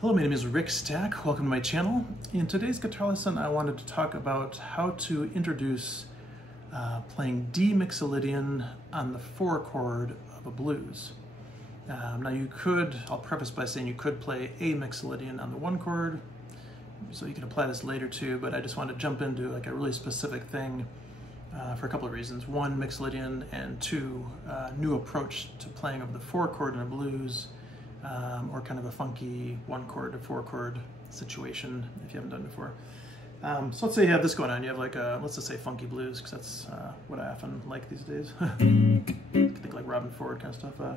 Hello, my name is Rick Stack. Welcome to my channel. In today's guitar lesson, I wanted to talk about how to introduce playing D Mixolydian on the 4 chord of a blues. Now you could, I'll preface by saying you could play A Mixolydian on the 1 chord, so you can apply this later too, but I just want to jump into like a really specific thing for a couple of reasons. 1, Mixolydian, and 2, new approach to playing of the 4 chord in a blues, or kind of a funky 1 chord to 4 chord situation if you haven't done it before. So let's say you have this going on. You have like a, let's just say funky blues, because that's what I often like these days. You can think like Robin Ford kind of stuff. So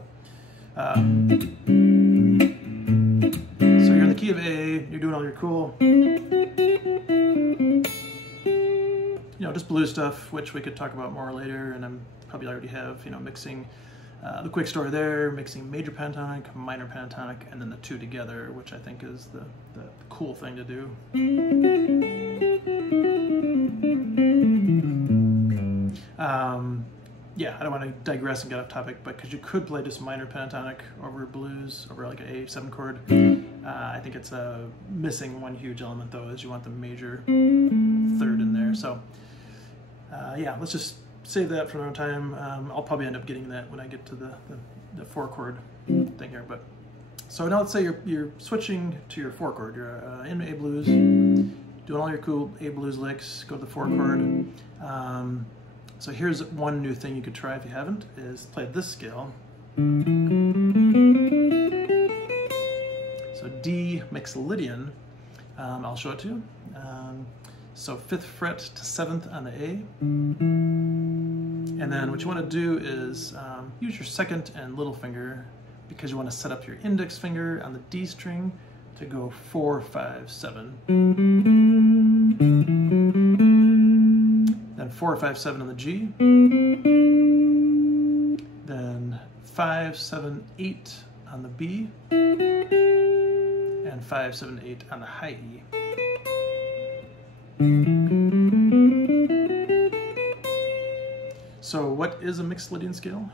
you're in the key of A, you're doing all your cool, just blues stuff, which we could talk about more later, and I'm probably already have, mixing the quick story there, mixing major pentatonic, minor pentatonic, and then the 2 together, which I think is the cool thing to do. Yeah, I don't want to digress and get off topic, but because you could play just minor pentatonic over blues, over like an A7 chord, I think it's missing one huge element though, is you want the major 3rd in there. So yeah, let's just save that for another time. I'll probably end up getting that when I get to the 4 chord thing here. But so now let's say you're switching to your 4 chord. You're in A blues, doing all your cool A blues licks, go to the 4 chord. So here's one new thing you could try if you haven't, is play this scale. So D Mixolydian, I'll show it to you. So 5th fret to 7th on the A. And then what you want to do is use your 2nd and little finger, because you want to set up your index finger on the D string to go 4, 5, 7. Then 4, 5, 7 on the G. Then 5, 7, 8 on the B. And 5, 7, 8 on the high E. So what is a Mixolydian scale?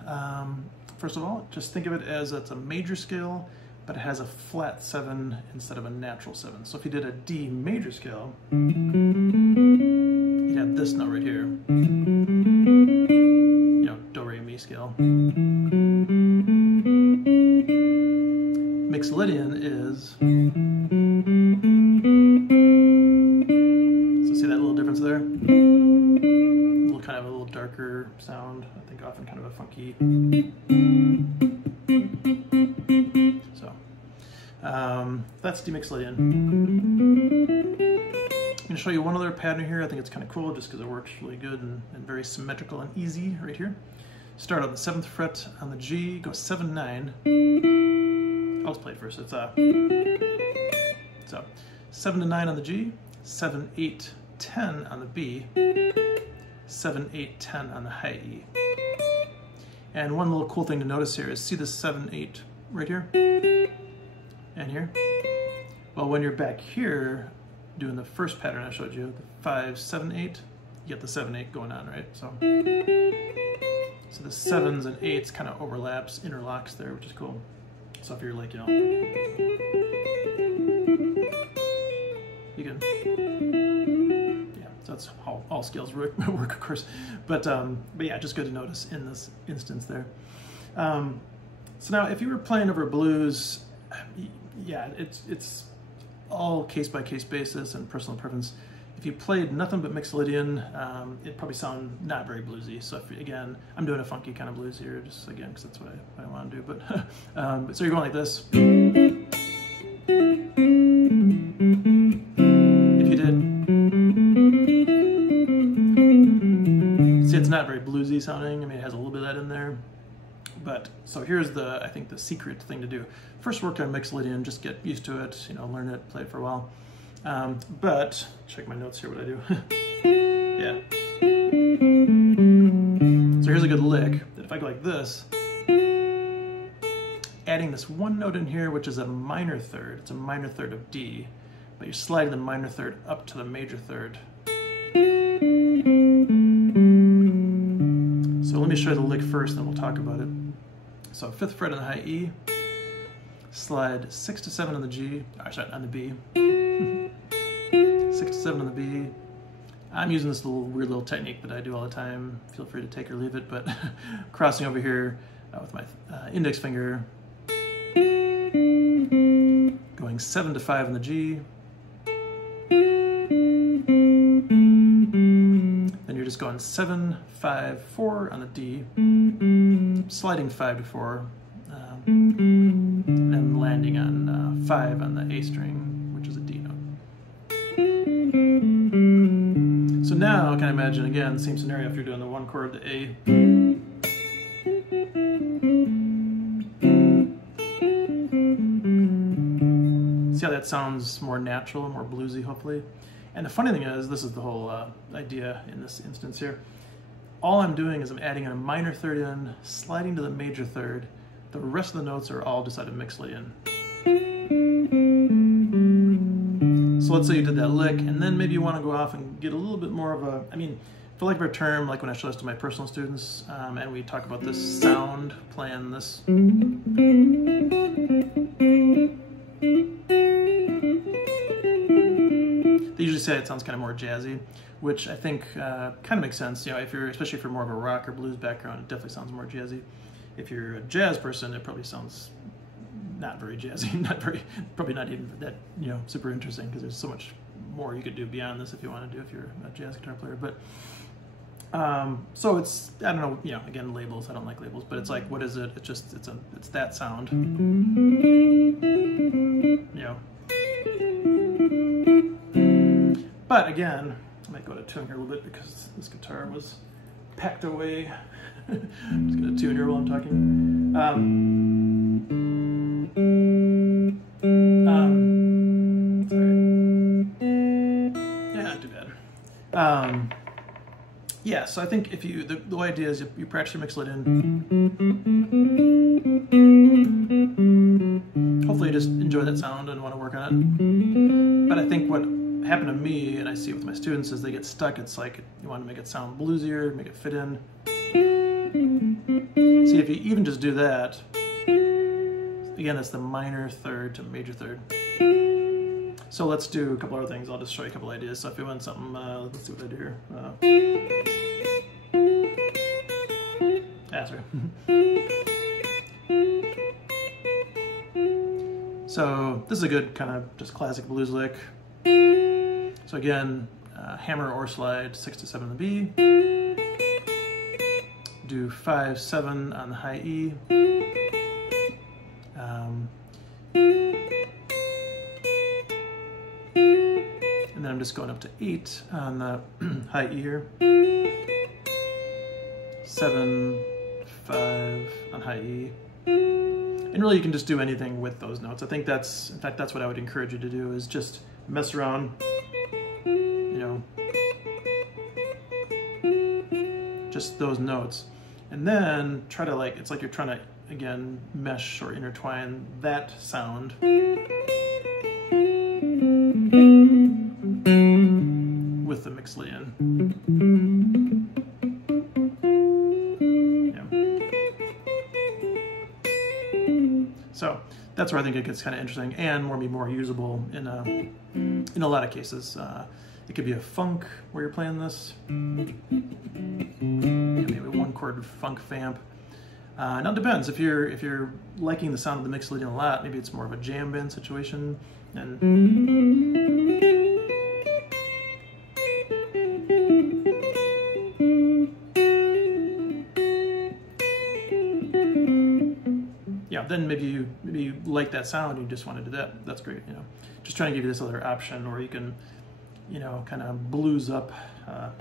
First of all, just think of it as it's a major scale, but it has a flat 7 instead of a natural 7. So if you did a D major scale, you'd have this note right here. Do, re, mi scale. Mixolydian is, so see that little difference there? Kind of a little darker sound, I think often kind of a funky. So that's D Mixolydian. I'm going to show you one other pattern here. I think it's kind of cool just because it works really good and very symmetrical and easy right here. Start on the 7th fret on the G, go 7, 9. I'll just play it first. It's so 7 to 9 on the G, 7, 8, 10 on the B, 7, 8, 10 on the high E. And one little cool thing to notice here is, see this 7, 8 right here? And here? Well, when you're back here doing the first pattern I showed you, the 5, 7, 8, you get the 7, 8 going on, right? So the 7s and 8s kind of overlaps, interlocks there, which is cool. So if you're like, you can, that's how all scales work, of course. But yeah, just good to notice in this instance there. So now, if you were playing over blues, yeah, it's all case-by-case basis and personal preference. If you played nothing but Mixolydian, it'd probably sound not very bluesy. So if, again, I'm doing a funky kind of blues here, just again, because that's what I want to do. But so you're going like this. If you did, it's not very bluesy sounding. I mean, it has a little bit of that in there. But so here's I think the secret thing to do. First work on Mixolydian, just get used to it, learn it, play it for a while. But check my notes here, what I do. Yeah. So here's a good lick that if I go like this, adding this one note in here, which is a minor 3rd. It's a minor 3rd of D, but you're sliding the minor 3rd up to the major 3rd. So let me show you the lick first, then we'll talk about it. So 5th fret on the high E, slide 6 to 7 on the G, or sorry, on the B, 6 to 7 on the B. I'm using this weird little technique that I do all the time. Feel free to take or leave it, but crossing over here with my index finger, going 7 to 5 on the G. Then you're just going 7, 5, 4 on the D, sliding 5 to 4, and landing on 5 on the A string, which is a D note. So now, can I imagine again, same scenario if you're doing the one chord, the A. See how that sounds more natural, more bluesy, hopefully? And the funny thing is, this is the whole idea in this instance here. All I'm doing is I'm adding a minor third in, sliding to the major third. The rest of the notes are all just out of Mixolydian. So let's say you did that lick, and then maybe you want to go off and get a little bit more of a, I mean, for lack of a term, like when I show this to my personal students, and we talk about this sound, playing this. They usually say it sounds kind of more jazzy, which I think kind of makes sense. You know, if you're, especially if you're more of a rock or blues background, it definitely sounds more jazzy. If you're a jazz person, it probably sounds not very jazzy, probably not even that, you know, super interesting, because there's so much more you could do beyond this if you want to do if you're a jazz guitar player. But so it's, I don't know, you know, again, labels, I don't like labels, but it's like, what is it? It's just, it's that sound, you know. But again, I might go to tune here a little bit because this guitar was packed away. I'm just gonna tune here while I'm talking. Sorry. Yeah, not too bad. Yeah, so I think if you, the idea is you practice your Mixolydian. Hopefully you just enjoy that sound and want to work on it. But I think what happened to me, and I see it with my students, is they get stuck. It's like you want to make it sound bluesier, make it fit in. See, if you even just do that, again, it's the minor third to major third. So let's do a couple other things. I'll just show you a couple ideas. So if you want something, let's see what I do here. Sorry. So this is a good kind of just classic blues lick. So again, hammer or slide 6 to 7 on the B. Do 5, 7 on the high E. And then I'm just going up to 8 on the high E here. 7, 5 on high E. And really you can just do anything with those notes. I think that's, in fact, that's what I would encourage you to do, is just mess around, you know, just those notes. And then try to, like, it's like you're trying to, again, mesh or intertwine that sound with the Mixolydian. Yeah. So that's where I think it gets kind of interesting and more usable in a lot of cases. It could be a funk where you're playing this. Maybe one chord funk vamp. Now it depends. If you're liking the sound of the Mixolydian a lot, maybe it's more of a jam band situation. And yeah, then maybe you like that sound and you just want to do that. That's great. You know, just trying to give you this other option, or you can, you know, kind of blues up the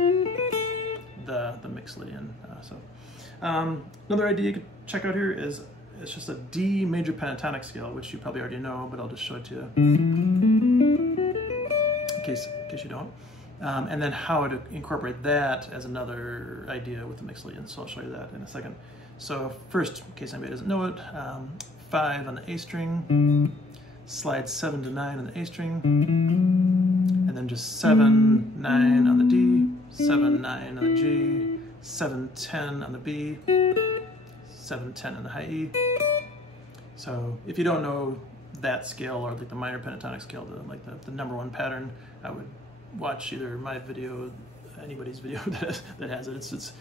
Mixolydian. Another idea you could check out here is, it's just a D major pentatonic scale, which you probably already know, but I'll just show it to you in case you don't. And then how to incorporate that as another idea with the Mixolydian. So I'll show you that in a second. So first, in case anybody doesn't know it, 5 on the A string, slide 7 to 9 on the A string, and then just 7, 9 on the D, 7, 9 on the G, 7, 10 on the B, 7, 10 on the high E, So if you don't know that scale or like the minor pentatonic scale, like the #1 pattern, I would watch either my video, anybody's video that has it. It's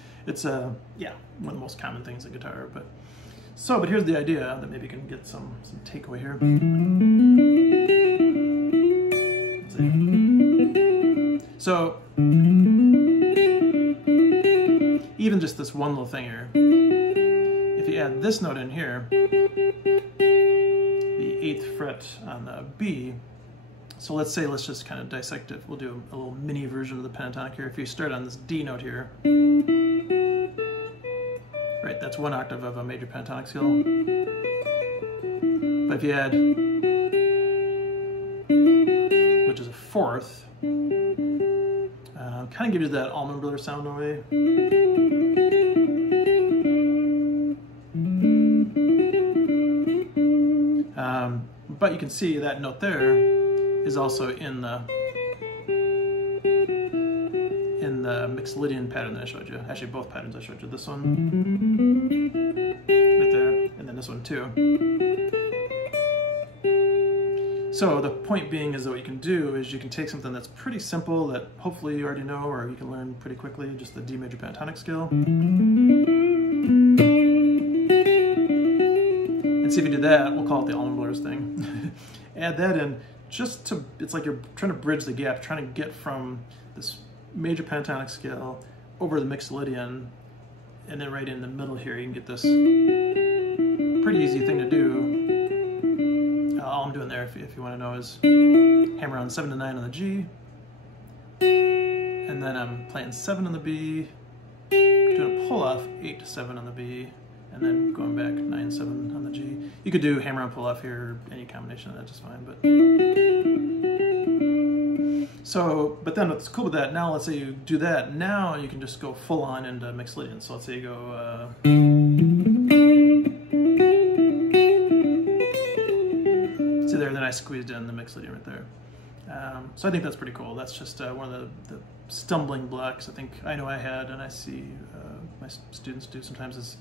yeah, one of the most common things in guitar. But here's the idea that maybe you can get some takeaway here. Let's see. So even just this one little thing here, if you add this note in here, the 8th fret on the B. So let's just kind of dissect it. We'll do a little mini version of the pentatonic here. If you start on this D note here, right, that's 1 octave of a major pentatonic scale. But if you add, which is a 4th, kind of gives you that Allman Brothers sound in a way. But you can see that note there is also in the Mixolydian pattern that I showed you. Actually, both patterns I showed you. This one right there, and then this one too. So the point being is that what you can do is you can take something that's pretty simple that hopefully you already know or you can learn pretty quickly, just the D major pentatonic scale. And see if you do that, we'll call it the Allman Brothers thing. Add that in just to, it's like you're trying to bridge the gap, trying to get from this major pentatonic scale over the Mixolydian, and then right in the middle here you can get this pretty easy thing to do. All I'm doing there, if you want to know, is hammer on 7 to 9 on the G, and then I'm playing 7 on the B, doing a pull off 8 to 7 on the B, and then going back 9, 7 on the G. You could do hammer on pull off here, any combination of that, just fine. But then what's cool with that, now let's say you do that, now you can just go full on into Mixolydian. So let's say you go, see there, then I squeezed in the Mixolydian right there. So I think that's pretty cool. That's just one of the stumbling blocks I know I had, and I see my students do sometimes, is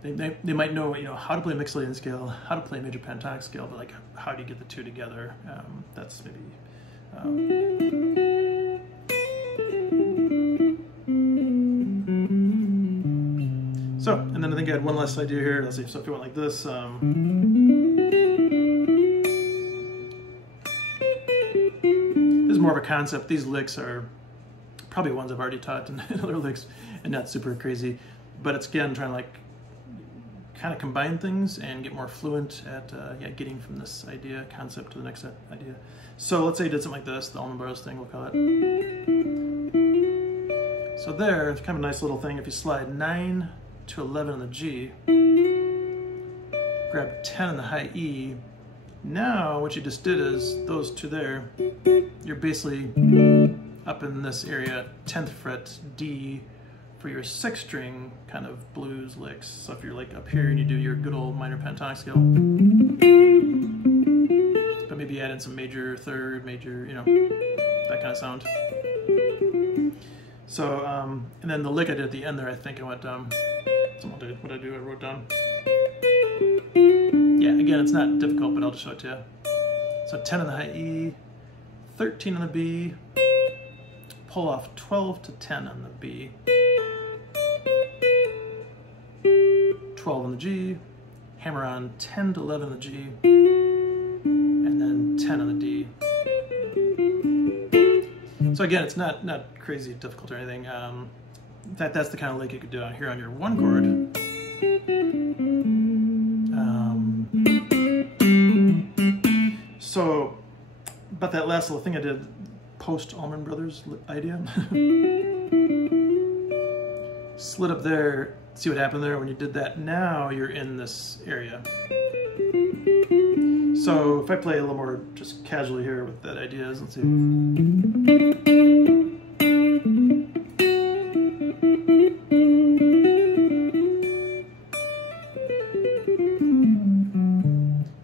they might know, how to play a Mixolydian scale, how to play a major pentatonic scale, but like, how do you get the two together? That's maybe. And then I think I had one last idea here. Let's see, so if you went like this, this is more of a concept. These licks are probably ones I've already taught in other licks and not super crazy, but it's again trying to like kind of combine things and get more fluent at getting from this concept to the next idea. So let's say you did something like this, the Allman Brothers thing, we'll call it. So there, it's kind of a nice little thing. If you slide 9 to 11 on the G, grab 10 on the high E, now what you just did is those two there, you're basically up in this area, 10th fret D, for your 6th string kind of blues licks. So if you're like up here and you do your good old minor pentatonic scale, but maybe add in some major, 3rd, major, that kind of sound. So, and then the lick I did at the end there, I think I went, I wrote down. Yeah, again, it's not difficult, but I'll just show it to you. So 10 on the high E, 13 on the B, pull off 12 to 10 on the B, 12 on the G, hammer on 10 to 11 on the G, and then 10 on the D. So again, it's not crazy difficult or anything. That's the kind of lick you could do out here on your 1 chord. But that last little thing I did post Allman Brothers idea, slid up there, see what happened there when you did that. Now you're in this area. So if I play a little more just casually here with that idea, let's see.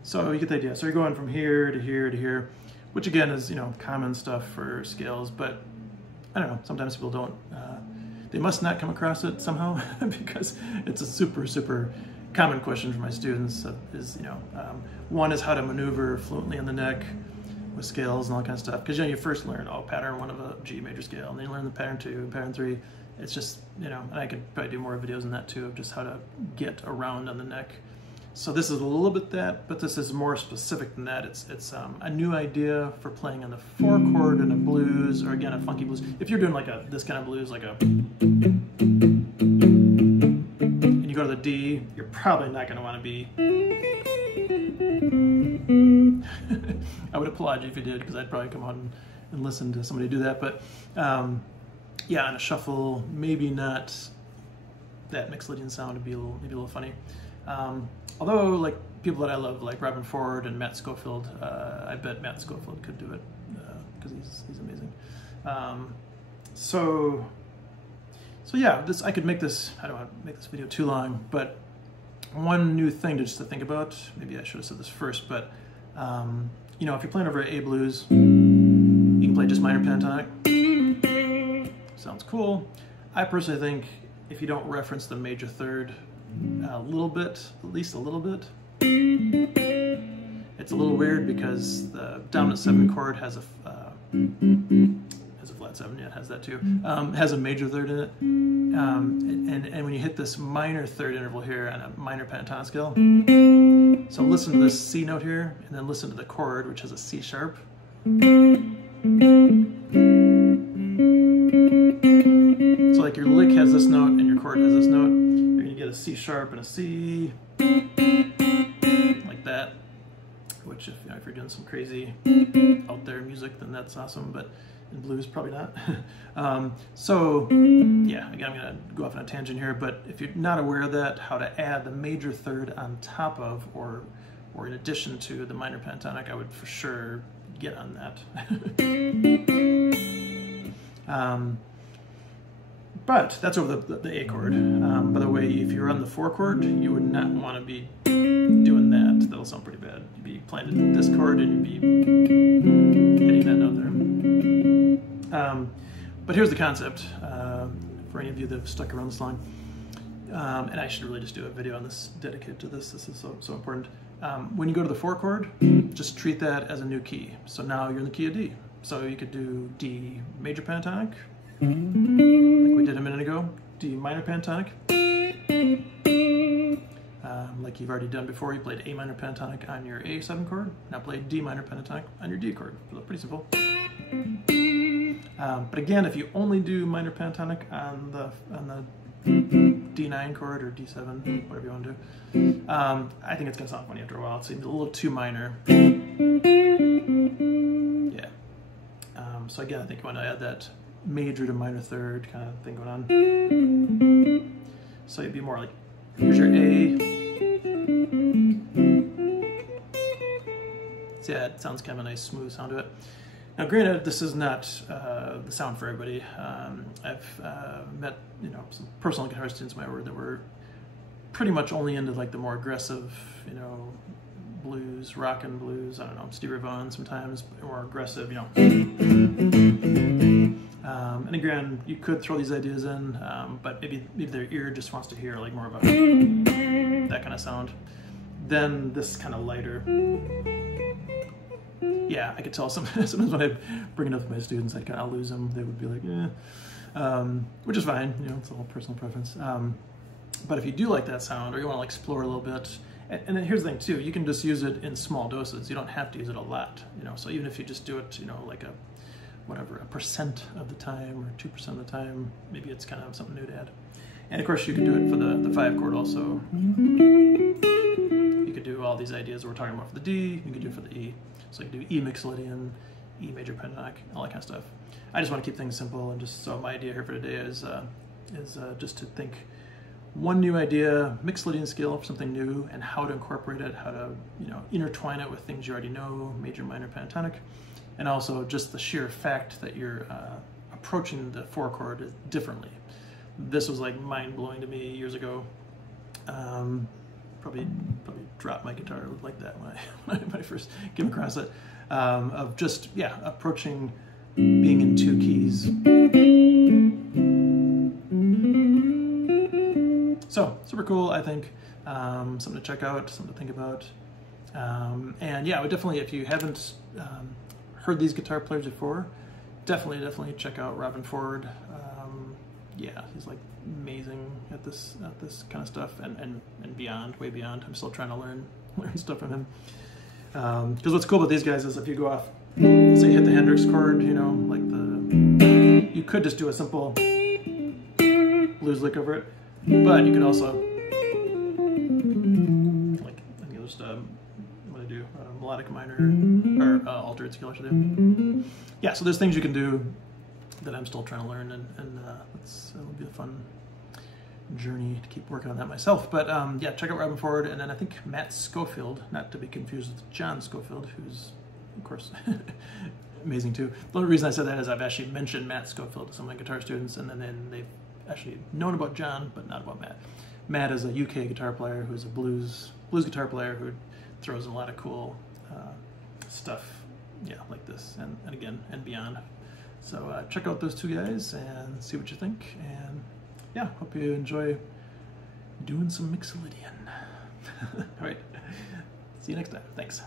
So you get the idea. So you're going from here to here to here, which again is, common stuff for scales, but I don't know, sometimes people don't, they must not come across it somehow because it's a super, super common question for my students is, one is how to maneuver fluently on the neck with scales and all that kind of stuff. Because you first learn, pattern 1 of a G major scale, and then you learn the pattern 2 and pattern 3. It's just, and I could probably do more videos on that too, of just how to get around on the neck. So this is a little bit that, but this is more specific than that. It's a new idea for playing on the 4 chord in a blues, or again, a funky blues. If you're doing like this kind of blues, like and you go to the D, you're probably not going to want to be. I would applaud you if you did, because I'd probably come out and listen to somebody do that. But yeah, on a shuffle, maybe not that Mixolydian sound would be maybe a little funny. Although, like, people that I love, like Robin Ford and Matt Schofield, I bet Matt Schofield could do it, because he's amazing. So yeah, I could make this, I don't want to make this video too long, but one new thing just to think about, maybe I should have said this first, but if you're playing over A blues, you can play just minor pentatonic. Sounds cool. I personally think if you don't reference the major third a little bit, at least a little bit, it's a little weird, because the dominant 7 chord has a flat 7, yeah, it has that too. Has a major third in it, and when you hit this minor third interval here on a minor pentatonic scale, so listen to this C note here, and then listen to the chord, which has a C sharp. So like your lick has this note and your chord has this note, you're gonna get a C sharp and a C, like that. Which, if you're doing some crazy out there music, then that's awesome, but in blues, probably not. So yeah, again, I'm gonna go off on a tangent here, but if you're not aware of that, how to add the major third on top of, or in addition to the minor pentatonic, I would for sure get on that. But that's over the A chord. By the way, if you're on the 4 chord, you would not want to be doing that. That'll sound pretty bad. You'd be playing this chord and you'd be hitting that note there. But here's the concept, for any of you that have stuck around this long. And I should really just do a video on this, dedicated to this. This is so important. When you go to the 4 chord, just treat that as a new key. So now you're in the key of D. So you could do D major pentatonic, like we did a minute ago, D minor pentatonic, like you've already done before. You played A minor pentatonic on your A7 chord, now play D minor pentatonic on your D chord. Pretty simple. But again, if you only do minor pentatonic on the D9 chord or D7, whatever you want to do, I think it's going to sound funny after a while. It seems a little too minor. Yeah. So again, I think you want to add that major to minor third kind of thing going on. So it'd be more like, here's your A. So yeah, it sounds kind of a nice smooth sound to it. Now granted, this is not the sound for everybody. I've met some personal guitar students of my word that were pretty much only into like the more aggressive, blues, rock and blues, I don't know, Stevie Ray Vaughan sometimes, more aggressive, and again, you could throw these ideas in, but maybe their ear just wants to hear like more of a, that kind of sound. Then this kind of lighter. Yeah, I could tell sometimes when I bring it up with my students, I'd kind of lose them. They would be like, which is fine, it's a whole personal preference. But if you do like that sound, or you want to like explore a little bit, and then here's the thing too, you can just use it in small doses. You don't have to use it a lot, so even if you just do it, like a 1% of the time or 2% of the time, maybe it's kind of something new to add. And of course you can do it for the 5 chord also. You could do all these ideas we're talking about for the D, you could do it for the E. So you can do E Mixolydian, E major pentatonic, all that kind of stuff. I just want to keep things simple, and so my idea here for today is just to think one new idea, Mixolydian scale for something new, and how to incorporate it, how to intertwine it with things you already know, major, minor, pentatonic, and also just the sheer fact that you're approaching the 4 chord differently. This was like mind-blowing to me years ago. Probably dropped my guitar like that when I first came across it. Of just, approaching being in 2 keys. So super cool, I think. Something to check out, something to think about. And yeah, I would definitely, if you haven't heard these guitar players before, definitely check out Robben Ford. Yeah, he's like amazing at this kind of stuff, and beyond, way beyond. I'm still trying to learn stuff from him. Because what's cool about these guys is if you go off, say hit the Hendrix chord, you know, like you could just do a simple blues lick over it, but you could also, like, I think I'll just what I do, melodic minor or altered scale, I should do. Yeah, so there's things you can do that I'm still trying to learn, and it'll be a fun journey to keep working on that myself. But yeah, check out Robben Ford, and then I think Matt Schofield, not to be confused with John Schofield, who's of course amazing too. The only reason I said that is I've actually mentioned Matt Schofield to some of my guitar students, and then they've actually known about John, but not about Matt. Matt is a UK guitar player who's a blues guitar player who throws in a lot of cool stuff, yeah, like this, and again, and beyond. So check out those two guys and see what you think, and yeah, hope you enjoy doing some Mixolydian. All right, see you next time. Thanks.